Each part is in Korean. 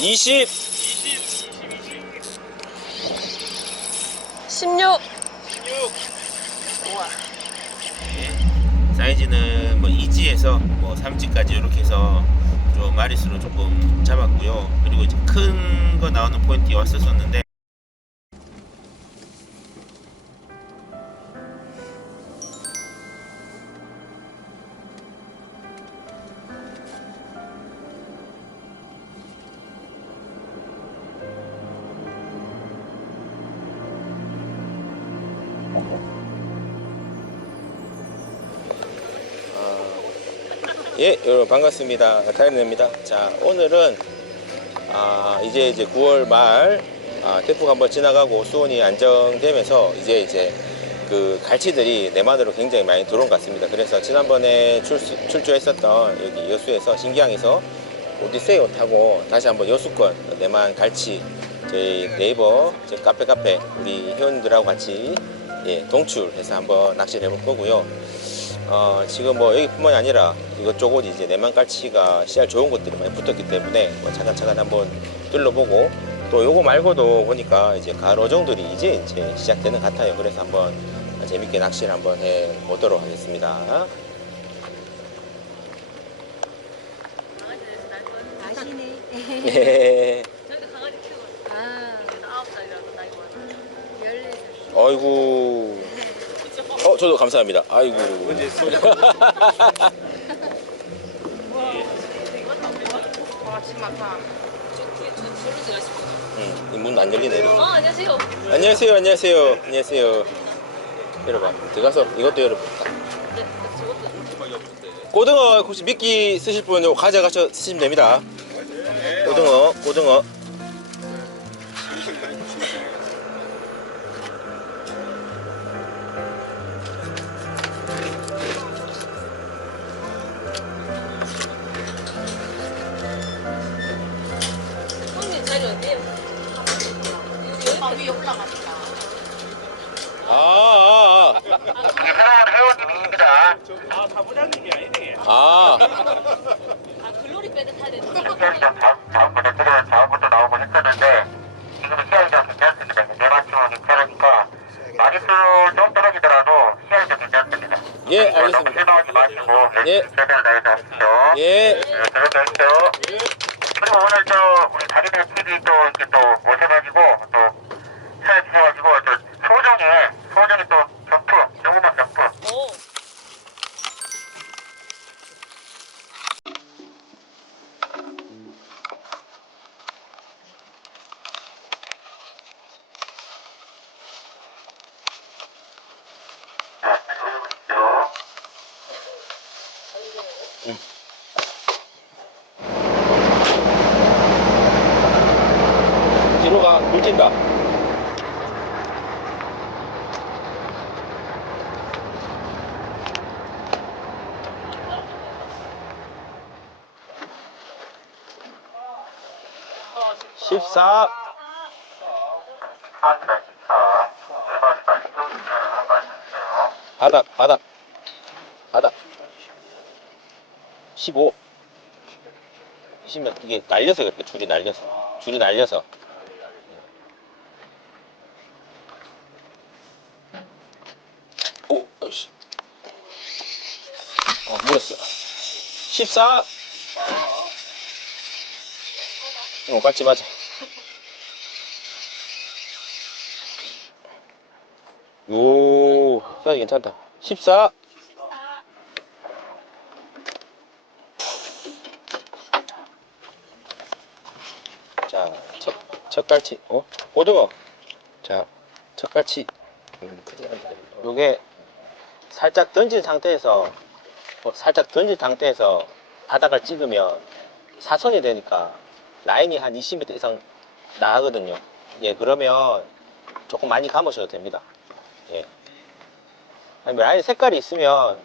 20 16. 사이즈는 뭐 2지에서 뭐 3지까지 이렇게 해서 좀 마리수로 조금 잡았고요. 그리고 이제 큰 거 나오는 포인트에 왔었었는데 예, 여러분 반갑습니다. 타이르입니다. 자, 오늘은 아, 이제 이제 9월 말 아, 태풍 한번 지나가고 수온이 안정되면서 이제 이제 그 갈치들이 내만으로 굉장히 많이 들어온 것 같습니다. 그래서 지난번에 출수, 출조했었던 여기 여수에서 신기항에서 오디세이を타고 다시 한번 여수권 내만 갈치 저희 네이버 저희 카페 카페 우리 회원들하고 같이 예, 동출해서 한번 낚시를 해볼 거고요. 어, 지금 뭐 여기뿐만이 아니라 이것저것 이제 내만갈치가 씨알 좋은 것들이 많이 붙었기 때문에 뭐 차근차근 한번 둘러보고 또 요거 말고도 보니까 이제 가을 어종들이 이제 이제 시작되는 것 같아요. 그래서 한번 재밌게 낚시를 한번 해 보도록 하겠습니다. 아시네. 예. 저희가 강아지 키우고 있어요. 아, 아홉 살이라서 나이 많아요. 14살. 아이고. 어, 저도 감사합니다. 아이고. 응, 문안 열리네. 어 안녕하세요. 안녕하세요, 안녕하세요, 안녕하세요. 열어봐. 들어가서 이것도 열어볼까? 네, 저것도 고등어 혹시 미끼 쓰실 분 요거 가져가서 쓰시면 됩니다. 고등어, 고등어. 아, 아 글로리 빼드 타야 되는데. 시야이 좀 다음부터 들어온 다음부터 나오고 했었는데 지금은 시야이 좀 괜찮습니다. 내만치고 괜찮으니까 마리수 좀 떨어지더라도 시야이 좀 괜찮습니다. 예, 너무 알겠습니다. 실망하지 마시고 예. 최선을 다해서 하십시오. 예. 네, 들어가십시오. 그리고 오늘 저 우리 다리배 TV 또 이렇게 또 오셔가지고 또 소정에 소정에 또 점프 영웅막 점프 오. 튄다. 십사. 바닥, 바닥, 바닥. 15. 20면 이게 날려서 그렇게 줄이 날려서. 줄이 날려서. 오, 아이씨. 어, 물었어. 14. 어, 같이 맞아. 오, 사이즈 괜찮다. 14. 자, 첫, 첫 갈치. 어? 고등어. 자, 첫 갈치. 음, 요게 살짝 던진 상태에서 어, 살짝 던진 상태에서 바닥을 찍으면 사선이 되니까 라인이 한 20m 이상 나가거든요. 예, 그러면 조금 많이 감으셔도 됩니다. 예. 라인 색깔이 있으면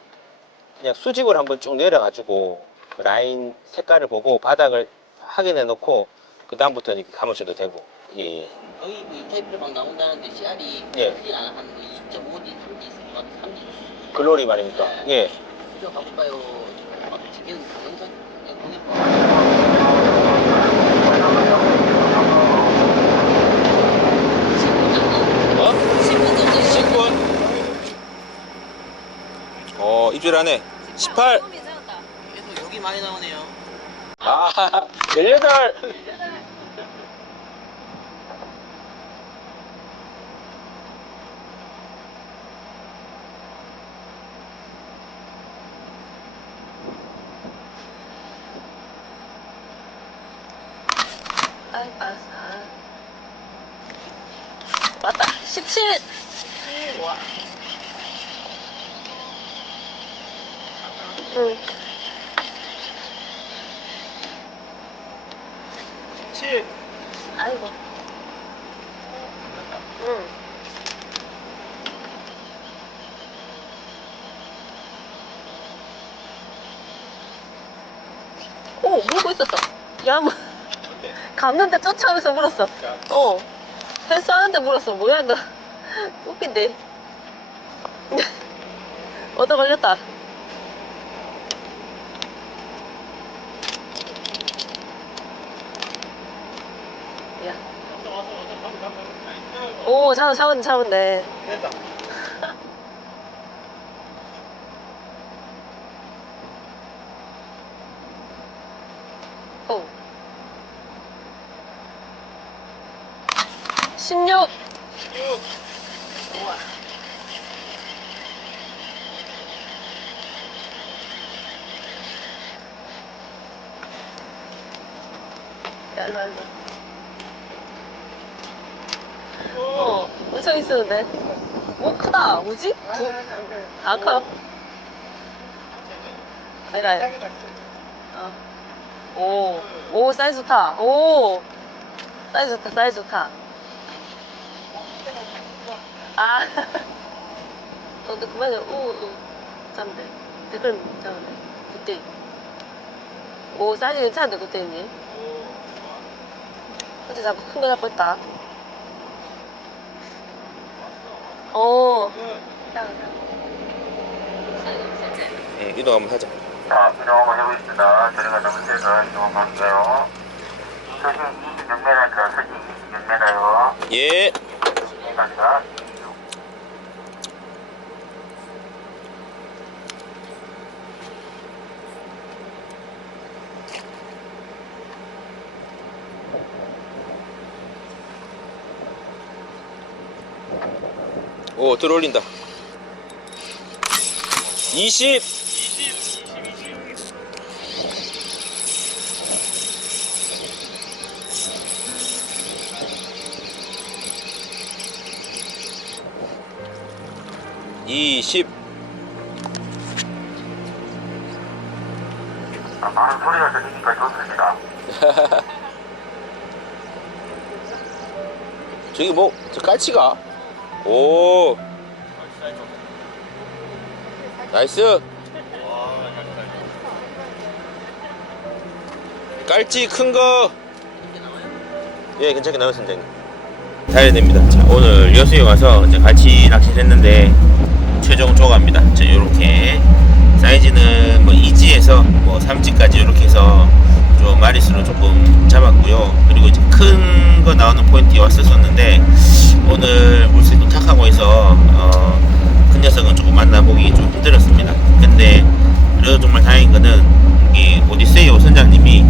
그냥 수직으로 한번 쭉 내려가지고 그 라인 색깔을 보고 바닥을 확인해 놓고 그 다음부터 이렇게 감으셔도 되고 예. 여기 그 테이프를 막 나온다는데 씨알이 예. 한 2.5D, 3D, 3D 글로리 말입니까? 예. 학교 가볼까요? 지금 강원선 입질 안에 19분 18 그래도 여기 많이 나오네요. 아 18 맞다. 17. 와. 응. 7. 아이고. 응. 오, 물고 있었어. 야, 뭐. 갔는데 쫓아오면서 물었어. 어. 헬스하는데 물었어. 뭐야, 너. 웃긴데. 얻어 걸렸다. 야. 오, 잡았, 잡았네, 잡았네. 됐다. 오. 16. 우와. 야, 일로 와, 일로 엄청 있었는데. 오, 크다. 뭐지? 두, 안 커요? 아니라, 아니라. 어. 오, 오, 사이즈 좋다. 오, 사이즈 좋다, 사이즈 좋다. 아, 어, 근데 그만해. 오, 오, 잠대. 댓글 잠깐만. 그때. 오, 사이즈 괜찮은데, 그때니? 그때 자꾸 큰 거 잡고 있다. 오. 응, 이동 한번 하자 자, 이동 한번 해보겠습니다. 저희가 너무 세서 이동 한번 할게요. 수심 26m입니다. 수심 26m요. 예 갑니다. 오 들어올린다. 20 20 아, 많은 소리가 들리니까 좋습니다. 저기 뭐 저 깔치가 오. 나이스. 깔치 큰거. 예 괜찮게 나왔습니다 형님. 타야 됩니다. 자 오늘 여수에 와서 이제 같이 낚시를 했는데 최종 조가입니다. 자 요렇게 사이즈는 뭐 2지에서 뭐 3지까지 이렇게 해서 좀 마리수로 조금 잡았고요. 그리고 이제 큰 거 나오는 포인트에 왔었었는데 오늘 물색도 탁하고 해서 어, 큰 녀석은 조금 만나보기 좀 힘들었습니다 근데 다행인 거는 이 오디세이오 선장님이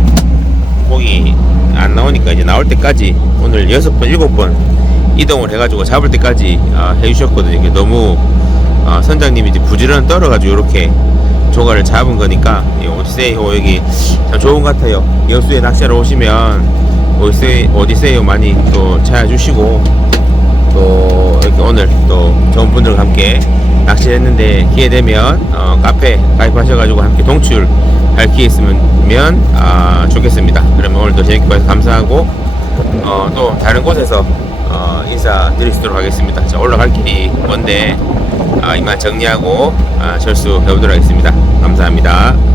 고기 안 나오니까 이제 나올 때까지 오늘 여섯 번 일곱 번 이동을 해가지고 잡을 때까지 아, 해주셨거든요. 너무 아, 선장님이 이제 부지런 떨어가지고 이렇게 조가를 잡은 거니까 이 오디세이호 여기 참 좋은 것 같아요. 여수에 낚시하러 오시면 오디세이, 오디세이호 많이 또 찾아주시고 또 오늘 또 좋은 분들과 함께 낚시했는데 기회 되면 어, 카페 가입하셔가지고 함께 동출 할 기회 있으면 아, 좋겠습니다. 그러면 오늘도 재밌게 봐주셔서 감사하고 어, 또 다른 곳에서 어, 인사드리도록 하겠습니다. 자, 올라갈 길이 먼데 아, 이만 정리하고 아, 철수 해보도록 하겠습니다. 감사합니다.